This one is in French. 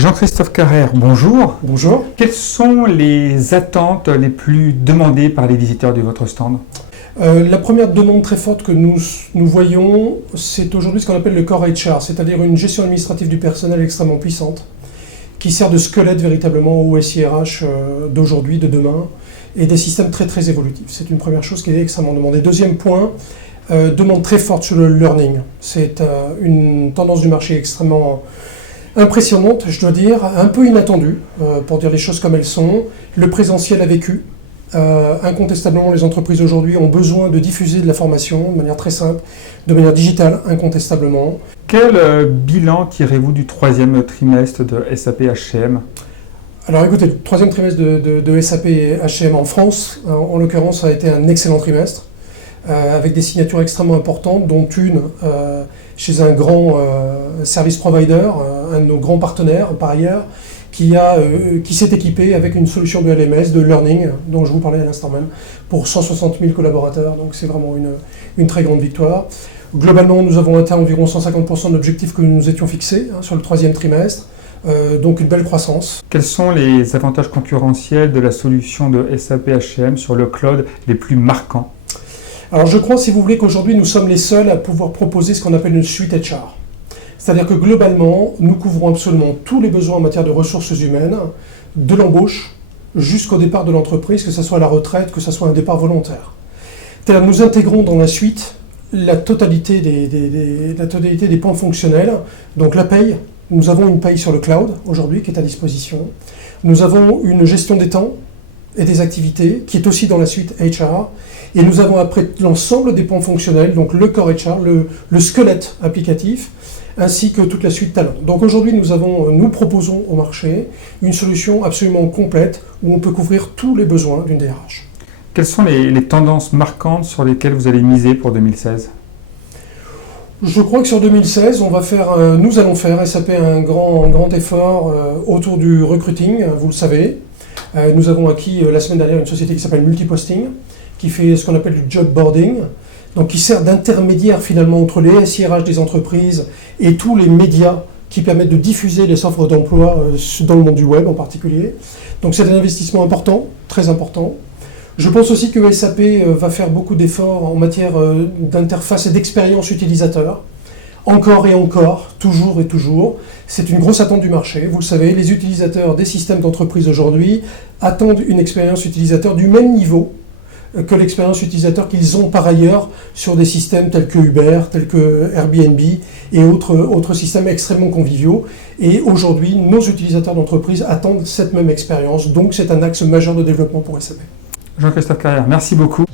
Jean-Christophe Carrère, bonjour. Bonjour. Quelles sont les attentes les plus demandées par les visiteurs de votre stand? La première demande très forte que nous voyons, c'est aujourd'hui ce qu'on appelle le Core HR, c'est-à-dire une gestion administrative du personnel extrêmement puissante, qui sert de squelette véritablement au SIRH d'aujourd'hui, de demain, et des systèmes très très évolutifs. C'est une première chose qui est extrêmement demandée. Deuxième point, demande très forte sur le learning. C'est une tendance du marché extrêmement impressionnante, je dois dire, un peu inattendue, pour dire les choses comme elles sont. Le présentiel a vécu. Incontestablement, les entreprises aujourd'hui ont besoin de diffuser de la formation de manière très simple, de manière digitale, incontestablement. Quel bilan tirez-vous du troisième trimestre de SAP HCM? Alors écoutez, le troisième trimestre de SAP HCM en France, en l'occurrence, a été un excellent trimestre, avec des signatures extrêmement importantes, dont une chez un grand service provider, un de nos grands partenaires par ailleurs, qui s'est équipé avec une solution de LMS, de learning, dont je vous parlais à l'instant même, pour 160 000 collaborateurs. Donc c'est vraiment une très grande victoire. Globalement, nous avons atteint environ 150% de l'objectif que nous nous étions fixés sur le troisième trimestre. Donc une belle croissance. Quels sont les avantages concurrentiels de la solution de SAP HCM sur le cloud les plus marquants? Alors je crois, si vous voulez, qu'aujourd'hui nous sommes les seuls à pouvoir proposer ce qu'on appelle une suite HR. C'est-à-dire que globalement, nous couvrons absolument tous les besoins en matière de ressources humaines, de l'embauche jusqu'au départ de l'entreprise, que ce soit la retraite, que ce soit un départ volontaire. C'est-à-dire nous intégrons dans la suite la totalité des points fonctionnels, donc la paye. Nous avons une paye sur le cloud aujourd'hui qui est à disposition. Nous avons une gestion des temps et des activités qui est aussi dans la suite HR. Et nous avons après l'ensemble des points fonctionnels, donc le core HR, le squelette applicatif, ainsi que toute la suite talent. Donc aujourd'hui, nous proposons au marché une solution absolument complète où on peut couvrir tous les besoins d'une DRH. Quelles sont les tendances marquantes sur lesquelles vous allez miser pour 2016? Je crois que sur 2016, nous allons faire SAP un grand effort autour du recruiting, vous le savez. Nous avons acquis la semaine dernière une société qui s'appelle Multiposting, qui fait ce qu'on appelle du job boarding, donc qui sert d'intermédiaire finalement entre les SIRH des entreprises et tous les médias qui permettent de diffuser les offres d'emploi dans le monde du web en particulier. Donc c'est un investissement important, très important. Je pense aussi que SAP va faire beaucoup d'efforts en matière d'interface et d'expérience utilisateur. Encore et encore, toujours et toujours. C'est une grosse attente du marché. Vous le savez, les utilisateurs des systèmes d'entreprise aujourd'hui attendent une expérience utilisateur du même niveau que l'expérience utilisateur qu'ils ont par ailleurs sur des systèmes tels que Uber, tels que Airbnb et autres systèmes extrêmement conviviaux. Et aujourd'hui, nos utilisateurs d'entreprise attendent cette même expérience. Donc c'est un axe majeur de développement pour SAP. Jean-Christophe Carrère, merci beaucoup.